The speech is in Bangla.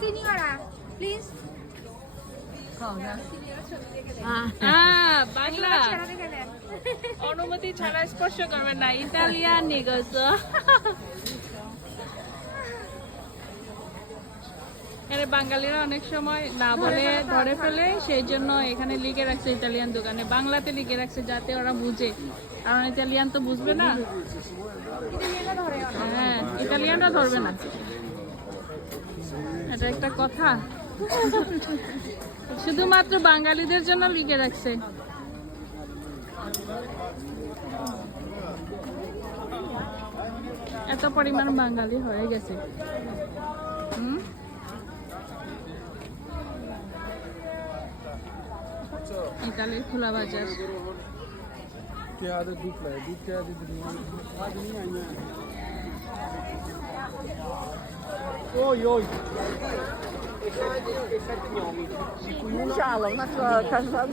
Signora, please. বাংলা অনুমতি ছাড়া স্পর্শ করবেন না ইতালিয়ান নিগোস এর বাঙালিরা অনেক সময় না বলে ধরে ফেলে সেই জন্য এখানে লিখে রাখছে ইতালিয়ান দোকানে বাংলাতে লিখে রাখছে যাতে ওরা বুঝে কারণ ইতালিয়ান তো বুঝবে না হ্যাঁ ইতালিয়ানরা ধরবে না এটা একটা কথা শুধুমাত্র বাঙালিদের জন্য লিখে রাখছে এত পরিমাণ বাঙালি হয়ে গেছে ইতালির খোলা বাজার Comincialo, una tua casa.